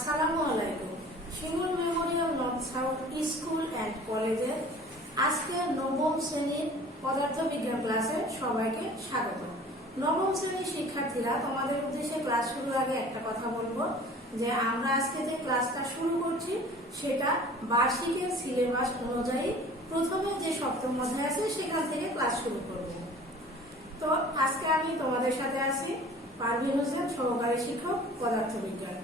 আসসালামু আলাইকুম। Shimul memorial north south school and কলেজের আজকে নবম শ্রেণীর পদার্থবিজ্ঞান ক্লাসে সবাইকে স্বাগত। নবম শ্রেণীর শিক্ষার্থীরা, তোমাদের উদ্দেশ্যে ক্লাস শুরুর আগে একটা কথা বলবো যে আমরা আজকে যে ক্লাসটা শুরু করছি সেটা বার্ষিকের সিলেবাস অনুযায়ী প্রথমে যে সপ্তম অধ্যায় আছে সেখান থেকে ক্লাস শুরু করব। তো আজকে আমি তোমাদের সাথে আছি পারভিন হোসেন, সহকারী শিক্ষক পদার্থবিজ্ঞান।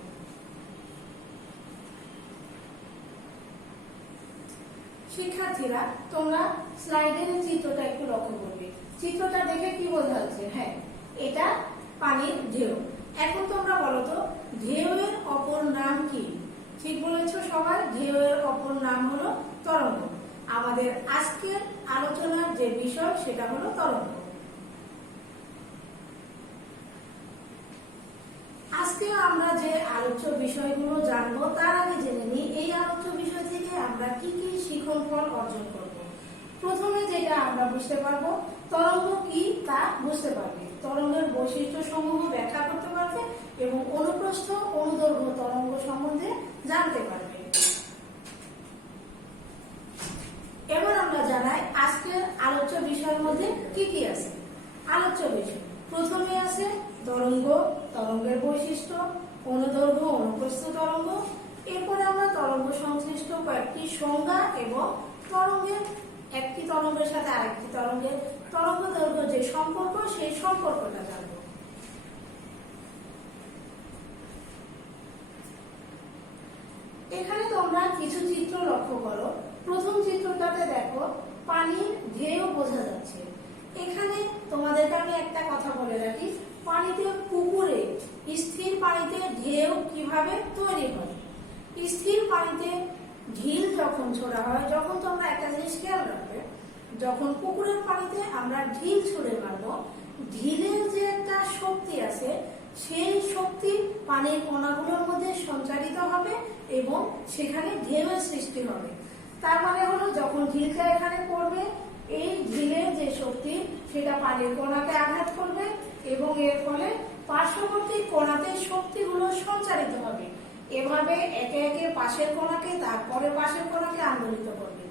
শিক্ষার্থীরা, তোমরা স্লাইডের চিত্রটা একটু লক্ষ্য করবে। চিত্রটা দেখে কি বোঝা যাচ্ছে? হ্যাঁ, এটা পানির ঢেউ। এখন তোমরা বলো তো, ঢেউয়ের অপর নাম কি? ঠিক বলেছো সবাই, ঢেউয়ের অপর নাম হলো তরঙ্গ। আমাদের আজকের আলোচনার যে বিষয় সেটা হলো তরঙ্গ। আজকে আমরা যে আলোচ্য বিষয়গুলো জানবো তার আগে জেনে নিই এই আলোচ্য বিষয় থেকে আমরা কি কি শিখন ফল অর্জন করব। প্রথমে যেটা আমরা বুঝতে পারবো, তরঙ্গ কি তা বুঝতে পারবে, তরঙ্গের বৈশিষ্ট্য সমূহ ব্যাখ্যা করতে পারবে এবং অনুপ্রস্থ অনুদৈর্ঘ্য তরঙ্গ সম্বন্ধে জানতে পারবে। এবার আমরা জানাই আজকের আলোচ্য বিষয়ের মধ্যে কি কি আছে। আলোচ্য বিষয় প্রথমে আছে তরঙ্গ, তরঙ্গের বৈশিষ্ট্য, অনুদৈর্ঘ্য অনুপ্রস্থ তরঙ্গ। এরপরে আমরা তরঙ্গ সংশ্লিষ্ট কয়েকটি সংজ্ঞা এবং তরঙ্গের একটি তরঙ্গের সাথে আরেকটি তরঙ্গের তরঙ্গ দৈর্ঘ্য যে সম্পর্ক সেই সম্পর্কটা জানব। এখানে তোমরা কিছু চিত্র লক্ষ্য করো। প্রথম চিত্রটাতে দেখো পানির ঢেউ বোঝা যাচ্ছে। এখানে তোমাদেরকে আমি একটা কথা বলে রাখি, পানিতে পুকুরে স্থির পানিতে ঢেউ কিভাবে তৈরি হয়। স্থির পানিতে ঢিল যখন ছোড়া হয়, যখন তোমরা একটা জিনিস খেয়াল রাখবে, যখন পুকুরের পানিতে আমরা ঢিল ছুঁড়ে মারবো, ঢিলের যে একটা শক্তি আছে সেই শক্তি পানির কণাগুলোর মধ্যে সঞ্চারিত হবে এবং সেখানে ঢেউয়ের সৃষ্টি হবে। তার মানে হলো যখন ঢিলটা এখানে পড়বে, এই ঢিলের যে শক্তি সেটা পানির কণাকে আঘাত করবে এবং এর ফলে পার্শ্ববর্তী কণাতে শক্তিগুলো সঞ্চারিত হবে। এভাবে একে একে পাশের কণাকে, তারপরে পাশের কণাকে আন্দোলিত করবে।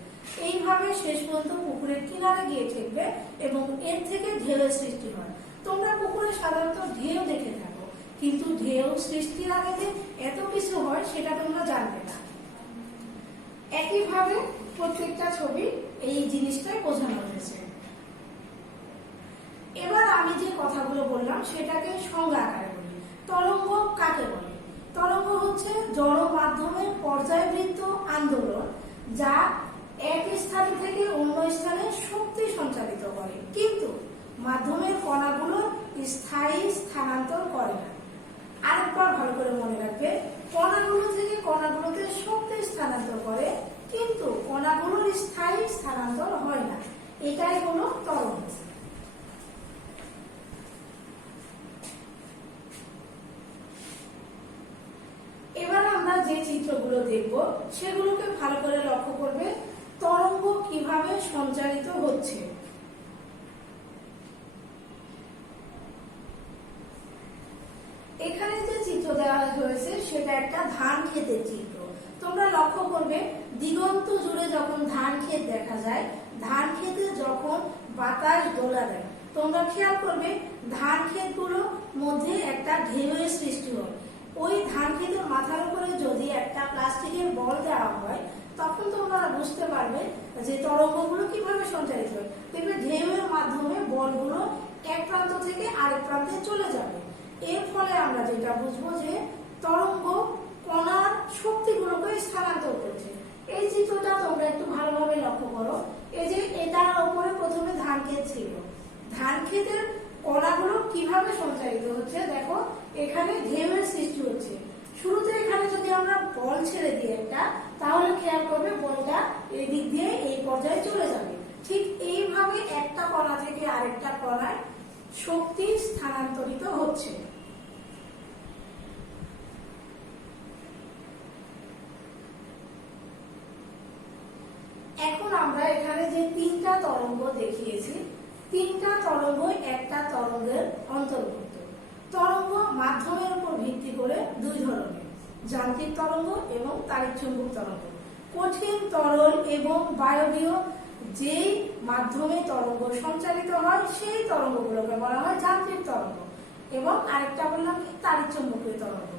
এইভাবে শেষ পর্যন্ত পুকুরের কিনারে গিয়ে ঠেকবে এবং এর থেকে ঢেউয়ের সৃষ্টি হয়। তোমরা পুকুরে সাধারণত ঢেউ দেখে থাকো, কিন্তু ঢেউ সৃষ্টির আগে যে এত কিছু হয় সেটা তোমরা জানবে না। একইভাবে প্রত্যেকটা ছবি এই জিনিসটাই বোঝানো হয়েছে। এবার আমি যে কথাগুলো বললাম সেটাকে সংজ্ঞা আকারে বলি। তরঙ্গ কাকে বলে? তরঙ্গ হচ্ছে জড় মাধ্যমের পর্যায়বৃত্ত আন্দোলন যা এক স্থান থেকে অন্য স্থানে শক্তি সঞ্চারিত করে, কিন্তু মাধ্যমের কণাগুলোর স্থায়ী স্থানান্তর করে না। আরেকবার ভালো করে মনে রাখবে, কণাগুলো থেকে কণাগুলোতে শক্তি স্থানান্তর করে কিন্তু কণাগুলোর স্থায়ী স্থানান্তর হয় না। এটাই হলো তরঙ্গ। এবার আমরা যে চিত্রগুলো দেখব সেগুলোকে ভালো করে লক্ষ্য করবে, তরঙ্গ কিভাবে সঞ্চারিত হচ্ছে। এখানে যে চিত্র দেওয়া হয়েছে সেটা একটা ধান ক্ষেতের চিত্র। তোমরা লক্ষ্য করবে দিগন্ত জুড়ে যখন ধান ক্ষেত দেখা যায়, ধান ক্ষেতে যখন বাতাস দোলা দেয়, তোমরা খেয়াল করবে ধান ক্ষেতগুলোর মধ্যে একটা ঢেউয়ের সৃষ্টি হয়। ওই ধান ক্ষেতের মাথার উপরে যদি একটা প্লাস্টিকের বল দেওয়া হয় তখন তোমরা বুঝতে পারবে যে তরঙ্গগুলো কিভাবে সঞ্চারিত হয়। দেখবে ঢেউয়ের মাধ্যমে বলগুলো এক প্রান্ত থেকে আরেক প্রান্তে চলে যাবে। এর ফলে আমরা যেটা বুঝবো যে তরঙ্গ কণার শক্তিগুলোকে স্থানান্তর করছে। এই চিত্রটা তোমরা একটু ভালোভাবে লক্ষ্য করো। এই যে এটার উপরে প্রথমে ধান ক্ষেত ছিল, ধান ক্ষেতের কণাগুলো কিভাবে সঞ্চারিত হচ্ছে দেখো, এখানে ঢেউয়ের সৃষ্টি হচ্ছে। শুরুতে এখানে যদি আমরা বল ছেড়ে দিই একটা, তাহলে খেয়াল করবে বলটা এই দিক দিয়ে এই পর্যায়ে চলে যাবে। ঠিক এইভাবে একটা কণা থেকে আরেকটা কণায় শক্তি স্থানান্তরিত হচ্ছে। এখন আমরা এখানে যে তিনটা তরঙ্গ দেখিয়েছি, তিনটা তরঙ্গ একটা তরঙ্গের অন্তর্ভুক্ত। তরঙ্গ মাধ্যমের উপর ভিত্তি করে দুই ধরনের। যান্ত্রিক তরঙ্গ এবং তাড়িৎচুম্বক তরঙ্গ। কঠিন, তরল এবং বায়বীয় যেই মাধ্যমে তরঙ্গ সঞ্চালিত হয় সেই তরঙ্গগুলোকে বলা হয় যান্ত্রিক তরঙ্গ, এবং আরেকটা বললাম কি তাড়িৎচুম্বকীয় তরঙ্গ।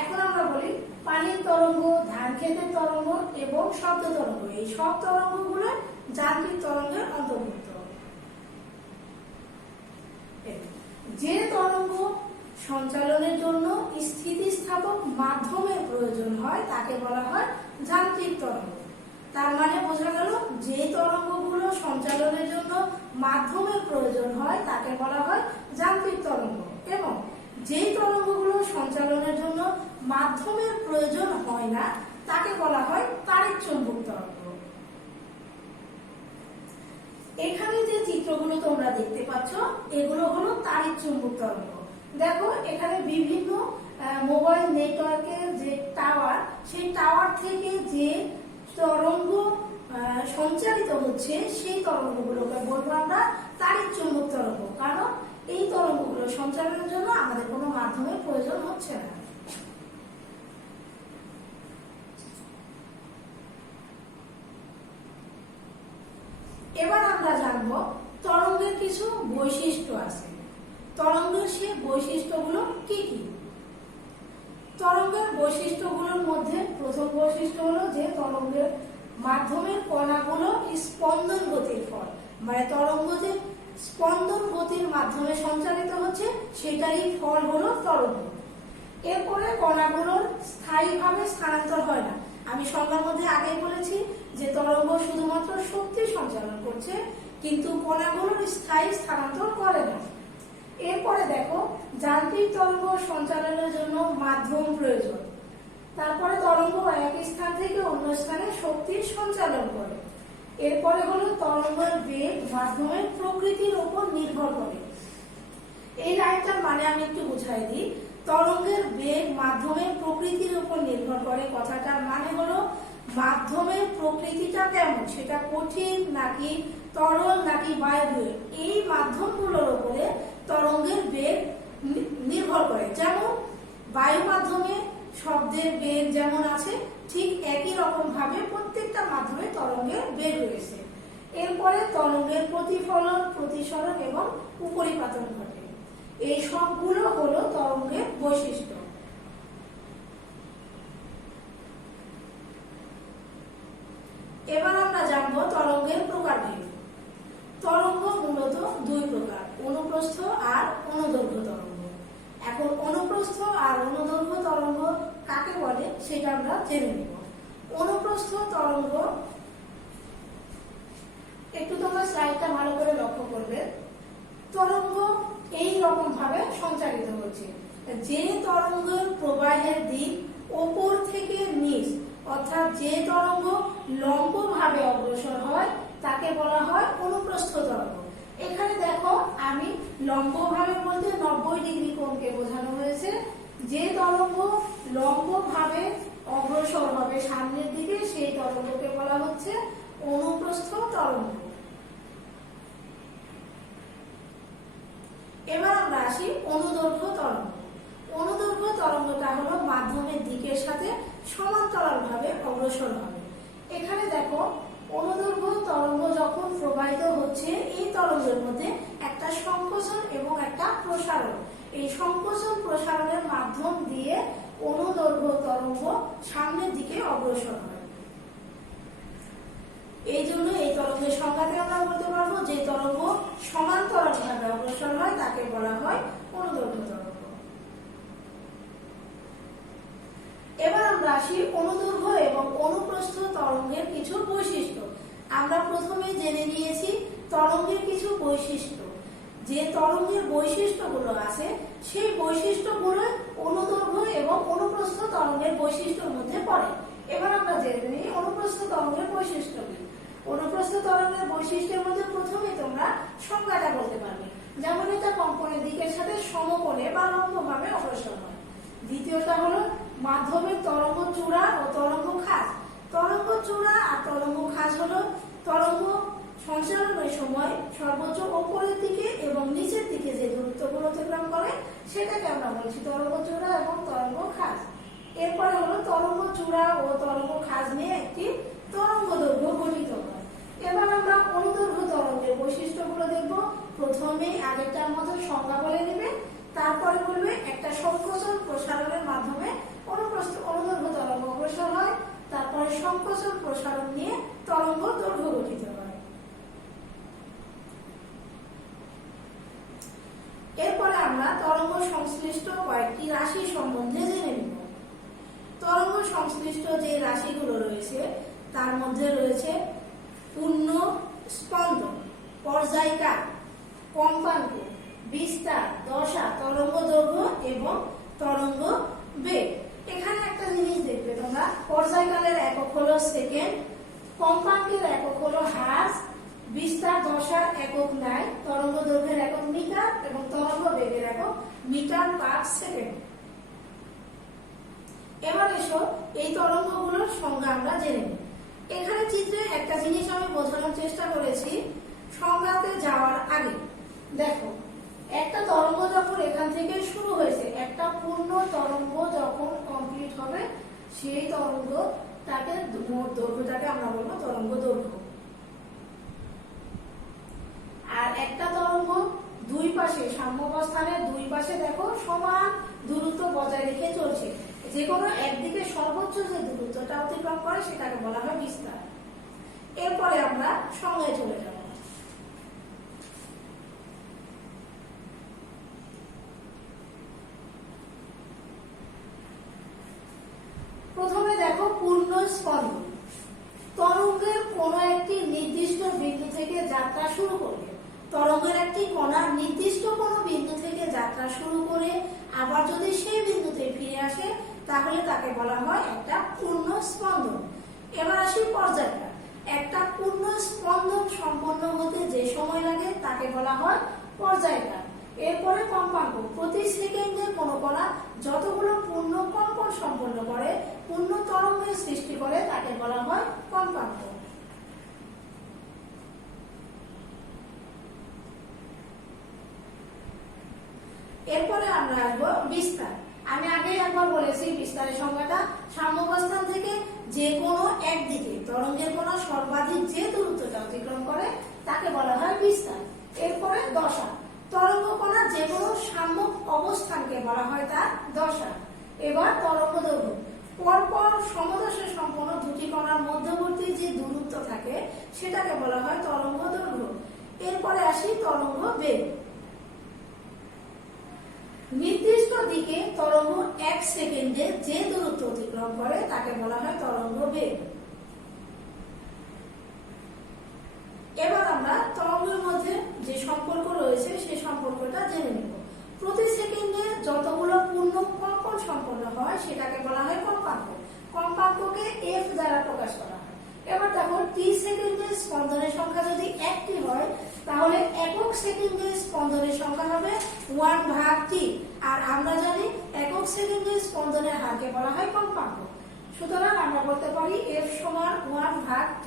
এখন আমরা বলি পানির তরঙ্গ, ধান ক্ষেতের তরঙ্গ এবং শব্দ তরঙ্গ। এই সব তরঙ্গগুলো যান্ত্রিক তরঙ্গের অন্তর্ভুক্ত। যে তরঙ্গ সঞ্চালনের জন্য স্থিতিস্থাপক মাধ্যমের প্রয়োজন হয় তাকে বলা হয় যান্ত্রিক তরঙ্গ। তার মানে বোঝা গেল যে তরঙ্গগুলো সঞ্চালনের জন্য মাধ্যমের প্রয়োজন হয় তাকে বলা হয় যান্ত্রিক তরঙ্গ, এবং যেই তরঙ্গগুলো সঞ্চালনের জন্য মাধ্যমের প্রয়োজন হয় না তাকে বলা হয় তাড়িৎচুম্বক তরঙ্গ। এখানে যে চিত্রগুলো তোমরা দেখতে পাচ্ছ এগুলো হলো তাড়িৎচুম্বক তরঙ্গ। দেখো এখানে বিভিন্ন মোবাইল নেটওয়ার্কের যে টাওয়ার, সেই টাওয়ার থেকে যে তরঙ্গ সঞ্চারিত হচ্ছে সেই তরঙ্গগুলোকে বলবো আমরা তাড়িৎচুম্বক তরঙ্গ, কারণ এই তরঙ্গগুলো সঞ্চালনের জন্য আমাদের কোনো মাধ্যমের প্রয়োজন হচ্ছে না। এবার আমরা জানবো তরঙ্গের কিছু বৈশিষ্ট্য আছে। তরঙ্গের সেই বৈশিষ্ট্যগুলো কি কি? তরঙ্গের বৈশিষ্ট্যগুলোর মধ্যে প্রথম বৈশিষ্ট্য হলো যে তরঙ্গের মাধ্যমের কণাগুলো স্পন্দন গতির ফল, মানে তরঙ্গ যে স্পন্দন গতির মাধ্যমে সঞ্চালিত হচ্ছে সেটারই ফল হলো তরঙ্গ। এরপরে কণাগুলোর স্থায়ীভাবে স্থানান্তর হয় না। আমি সংজ্ঞার মধ্যে আগেই বলেছি যে তরঙ্গ শুধুমাত্র শক্তি সঞ্চালন করছে, কিন্তু কণাগুলোর স্থায়ী স্থানান্তর করে না। এরপরে দেখো যান্ত্রিক তরঙ্গ সঞ্চালনের জন্য মাধ্যম প্রয়োজন। তারপরে তরঙ্গ এক স্থান থেকে অন্য স্থানে শক্তি সঞ্চালন করে। এরপরে হলো তরঙ্গের বেগ মাধ্যমের প্রকৃতির উপর নির্ভর করে। এই লাইনটার মানে আমি একটু বুঝাই দিই। তরঙ্গের বেগ মাধ্যমের প্রকৃতির উপর নির্ভর করে কথাটার মানে হলো মাধ্যমের প্রকৃতিটা কেমন, সেটা কঠিন নাকি তরল নাকি বায়বীয়, এই মাধ্যমগুলোর উপরে তরঙ্গের বেগ নির্ভর করে। যেমন বায়ু মাধ্যমে শব্দের বেগ যেমন আছে, ঠিক একই রকম ভাবে প্রত্যেকটা মাধ্যমে তরঙ্গের বেগ রয়েছে। এরপরে তরঙ্গের প্রতিফলন, প্রতিসরণ এবং উপরিপাতন ঘটে। এই সবগুলো হলো তরঙ্গের বৈশিষ্ট্য। এবার আমরা জানবো তরঙ্গের প্রকারভেদ। তরঙ্গ মূলত দুই প্রকার, অনুপ্রস্থ আর অনুদৈর্ঘ্য তরঙ্গ। এখন অনুপ্রস্থ আর অনুদৈর্ঘ্য তরঙ্গ কাকে বলে সেটা আমরা জেনে নেব। অনুপ্রস্থ তরঙ্গ, একটু তোমরা স্লাইডটা ভালো করে লক্ষ্য করবে। তরঙ্গ এই রকম ভাবে সঞ্চালিত হচ্ছে। যে তরঙ্গের প্রবাহের দিক উপর থেকে নিচ, অর্থাৎ যে তরঙ্গ লম্বভাবে অগ্রসর হয় তাকে বলা হয় অনুপ্রস্থ তরঙ্গ। এখানে দেখো আমি লম্বভাবে বলতে 90 ডিগ্রি কোণকে বোঝানো হয়েছে। যে তরঙ্গ লম্বভাবে অগ্রসর হবে সামনের দিকে সেই তরঙ্গকে বলা হচ্ছে অনুপ্রস্থ তরঙ্গ। এবার আমরা আসি অনুদৈর্ঘ্য তরঙ্গ। অনুদৈর্ঘ্য তরঙ্গটা হলো মাধ্যমের দিকের সাথে সমান্তরালভাবে অগ্রসর হবে। এখানে দেখো অনুদৈর্ঘ্য তরঙ্গ যখন প্রবাহিত হচ্ছে এই তরঙ্গের মধ্যে একটা সংকোচন এবং একটা প্রসারণ, এই সংকোচন প্রসারণের মাধ্যম দিয়ে অনুদৈর্ঘ্য তরঙ্গ সামনের দিকে অগ্রসর হয়। এই জন্য এই তরঙ্গের সংজ্ঞাতে আমরা বলতে পারবো যে তরঙ্গ সমান্তরালভাবে অগ্রসর হয় তাকে বলা হয় অনুদৈর্ঘ্য তরঙ্গ। এবার আমরা আসি অনুদৈর্ঘ্য এবং অনুপ্রস্থ তরঙ্গের কিছু বৈশিষ্ট্য। আমরা প্রথমে জেনে নিয়েছি তরঙ্গের কিছু বৈশিষ্ট্য। যে তরঙ্গের বৈশিষ্ট্যগুলো আছে সেই বৈশিষ্ট্যগুলো অনুদৈর্ঘ্য এবং অনুপ্রস্থ তরঙ্গের বৈশিষ্ট্যের মধ্যে পড়ে। এবার আমরা জেনে নিই অনুপ্রস্থ তরঙ্গের বৈশিষ্ট্যগুলি। অনুপ্রস্থ তরঙ্গের বৈশিষ্ট্যের মধ্যে প্রথমে তোমরা সংজ্ঞাটা বলতে পারবে, যেমন এটা কম্পনের দিকের সাথে সমকোণে বা লম্বভাবে অগ্রসর হয়। দ্বিতীয়টা হলো মাধ্যমের তরঙ্গ চূড়া ও তরঙ্গ খাঁজ। তরঙ্গ চূড়া আর তরঙ্গ খাঁজ হলো তরঙ্গ সঞ্চালনের সময় সর্বোচ্চ উপরের দিকে এবং নিচের দিকে যে দূরত্বগুলো অতিক্রম করে সেটাকে আমরা বলছি তরঙ্গ চূড়া এবং তরঙ্গ খাঁজ। এরপরে হলো তরঙ্গ চূড়া ও তরঙ্গ খাঁজ নিয়ে একটি তরঙ্গ দৈর্ঘ্য গঠিত হয়। এবার আমরা অনুদৈর্ঘ্য তরঙ্গের বৈশিষ্ট্যগুলো দেখব। প্রথমে আগেরটার মতো সংজ্ঞা বলে নেবে, তারপরে বলবে একটা সংকোচন প্রসারণের মাধ্যমে অনুদৈর্ঘ্য তরঙ্গ অগ্রসর হয়, তারপরে সংকোচন প্রসারণ নিয়ে তরঙ্গ দৈর্ঘ্য গঠিত হয়। এরপরে আমরা তরঙ্গ সংশ্লিষ্ট কয়েকটি রাশি সম্বন্ধে জেনে নিব। তরঙ্গ সংশ্লিষ্ট যে রাশিগুলো রয়েছে তার মধ্যে রয়েছে পূর্ণ স্পন্দন, পর্যায়কাল, কম্পাঙ্ক, বিস্তার, দশা, তরঙ্গ দৈর্ঘ্য এবং তরঙ্গ বেগ। এখানে একটা জিনিস দেখবে তোমরা, পর্যায়কালের একক হলো সেকেন্ড, কম্পাঙ্কের একক হলো হার্জ, বিস্তার দশার একক নাই, তরঙ্গ দৈর্ঘ্যের একক মিটার এবং তরঙ্গ বেগের একক মিটার পার সেকেন্ড। এবার এসো এই তরঙ্গগুলোর সংজ্ঞা আমরা জেনে নিই। এখানে চিত্রে একটা জিনিস আমি বোঝানোর চেষ্টা করেছি সংজ্ঞাতে যাওয়ার আগে। দেখো, একটা তরঙ্গ যখন এখান থেকে শুরু হয়েছে, একটা পূর্ণ তরঙ্গ যখন কমপ্লিট হবে সেই তরঙ্গটাকে মোট দৈর্ঘ্যটাকে আমরা বলবো তরঙ্গ দৈর্ঘ্য। আর একটা তরঙ্গ দুই পাশে সাম্যাবস্থানের দুই পাশে দেখো সমান দূরত্ব বজায় রেখে চলছে, যে কোনো একদিকে সর্বোচ্চ যে দূরত্বটা অতিক্রম করে সেটাকে বলা হয় বিস্তার। এরপরে আমরা সংজ্ঞায় চলে যাব। প্রথমে দেখো পূর্ণ স্পন্দন। তরঙ্গের কোন একটি নির্দিষ্ট বিন্দু থেকে যাত্রা শুরু করবে, তরঙ্গের একটি কণা নির্দিষ্ট কোনো বিন্দু থেকে যাত্রা শুরু করে আবার যদি সেই বিন্দুতে ফিরে আসে তাহলে তাকে বলা হয় একটা পূর্ণ স্পন্দন। এবার আসি পর্যায়কাল। একটা পূর্ণ স্পন্দন সম্পন্ন হতে যে সময় লাগে তাকে বলা হয় পর্যায়কাল। এরপরে কম্পাঙ্ক। প্রতি সেকেন্ডে কোনো কণা যতগুলো পূর্ণ কম্পন সম্পন্ন করে, পূর্ণ তরঙ্গের সৃষ্টি করে তাকে বলা হয় কম্পাঙ্ক। এরপরে আমরা আসবো বিস্তার। আমি আগেই একবার বলেছি বিস্তারের সংজ্ঞাটা, সাম্যাবস্থান থেকে যে কোনো একদিকে তরঙ্গের কণা সর্বাধিক যে দূরত্বটা অতিক্রম করে তাকে বলা হয় বিস্তার। এরপরে দশা। তরঙ্গ কণা যে কোনো সাম্যক অবস্থানকে বলা হয় তার দশা। এবার তরঙ্গ দৈর্ঘ্য। পরপর সমদশা সম্পন্ন দুটি কণার মধ্যবর্তী যে দূরত্ব থাকে সেটাকে বলা হয় তরঙ্গ দৈর্ঘ্য। এরপরে আসি তরঙ্গ বেগ। নির্দিষ্ট দিকে তরঙ্গ এক সেকেন্ডে যে দূরত্ব অতিক্রম করে তাকে বলা হয় তরঙ্গ বেগ। এবার আমরা তরঙ্গের মধ্যে যে সম্পর্ক রয়েছে সেই সম্পর্কটা জেনে নেব। প্রতি সেকেন্ডে যতগুলো পূর্ণ কম্পন সম্পন্ন হয় সেটাকে বলা হয় কম্পাঙ্ক। কম্পাঙ্ককে এফ দ্বারা প্রকাশ করা হয়। এবার দেখো, টি সেকেন্ডে স্পন্দনের সংখ্যা যদি একটি হয় তাহলে একক সেকেন্ডে স্পন্দনের সংখ্যা হবে 1/t। আর আমরা জানি একক সেকেন্ডে স্পন্দনের হারকে বলা হয় কম্পাঙ্ক। সুতরাং আমরা বলতে পারি এফ সমান 1/t।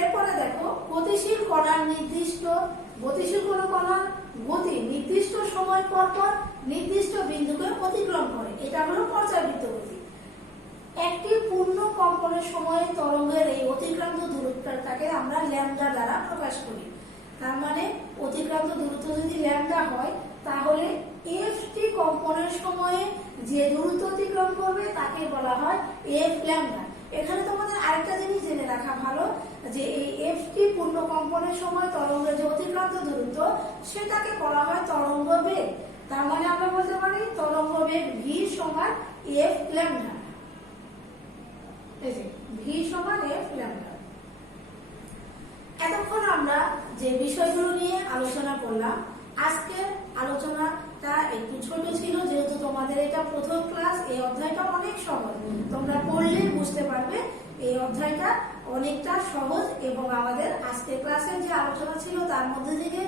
এরপরে দেখো, গতিশীল কণার গতিশীল কোন কণার গতি নির্দিষ্ট সময় পর পর নির্দিষ্ট বিন্দুকে অতিক্রম করে, এটা হলো পর্যায়বৃত্ত গতি। একটি পূর্ণ কম্পনের সময় তরঙ্গের এই অতিক্রান্ত দূরত্বটাকে আমরা ল্যামডা দ্বারা প্রকাশ করি। তার মানে অতিক্রান্ত দূরত্ব যদি ল্যামডা হয় তাহলে এফটি কম্পনের সময়ে যে দূরত্ব অতিক্রম করবে তাকে বলা হয় এফ ল্যামডা। এখানে তোমাদের আরেকটা জিনিস জেনে রাখা ভালো যে এই এফটি পূর্ণ কম্পনের সময় তরঙ্গের যে অতিক্রান্ত দূরত্ব সেটাকে বলা হয় তরঙ্গ বেগ। তার মানে আমরা বলতে পারি তরঙ্গ বেগ ভি সমান এফ ল্যামডা। ভি সমান এফ ল্যামডা। এতক্ষণ আমরা যে বিষয়গুলো নিয়ে আলোচনা করলাম, আজকের আলোচনাটা একটু ছোট ছিল যেহেতু তোমাদের এটা প্রথম ক্লাস। এই অধ্যায়টা অনেক সহজ, তোমরা পড়লে বুঝতে পারবে এই অধ্যায়টা অনেকটা সহজ। এবং আমাদের আজকের ক্লাসের যে আলোচনা ছিল তার মধ্যে থেকে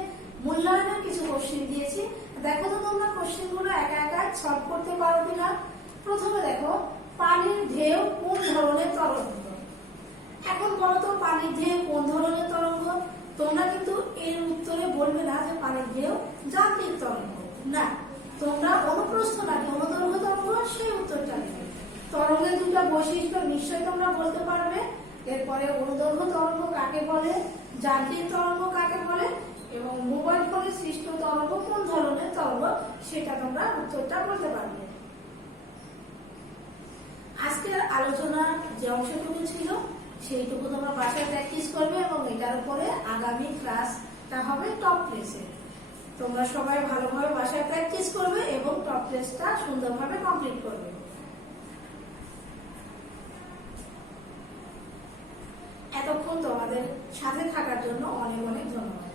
মূল্যায়নের কিছু কোশ্চেন দিয়েছি। দেখো তো তোমরা কোশ্চেনগুলো একা একা সলভ করতে পারো কিনা। প্রথমে দেখো, পানির ঢেউ কোন ধরনের তরঙ্গ? এখন বলো তো পানির ঢেউ কোন ধরনের তরঙ্গ? তোমরা কিন্তু এর উত্তরে বলবে না যে পানির ঢেউ যান্ত্রিক তরঙ্গ, না, তোমরা অনুপ্রস্থ নাকি অনুদৈর্ঘ্য তরঙ্গ সেই উত্তরটা নেবে। তরঙ্গের দুটা বৈশিষ্ট্য নিশ্চয়ই তোমরা বলতে পারবে। এরপরে অনুদৈর্ঘ্য তরঙ্গ কাকে বলে, যান্ত্রিক তরঙ্গ কাকে বলে, এবং মোবাইল ফোনে সৃষ্ট তরঙ্গ কোন ধরনের তরঙ্গ সেটা তোমরা উত্তরটা বলতে পারবে। আজকের আলোচনা যে অংশটুকু ছিল সেইটুকু তোমরা বাসায় প্র্যাকটিস করবে এবং এটার উপরে আগামী ক্লাসটা হবে টপ ক্লাসে। তোমরা সবাই ভালোভাবে বাসায় প্র্যাকটিস করবে এবং টপ ক্লাসটা সুন্দরভাবে কমপ্লিট করবে। এতক্ষণ তোমাদের সাথে থাকার জন্য অনেক অনেক ধন্যবাদ।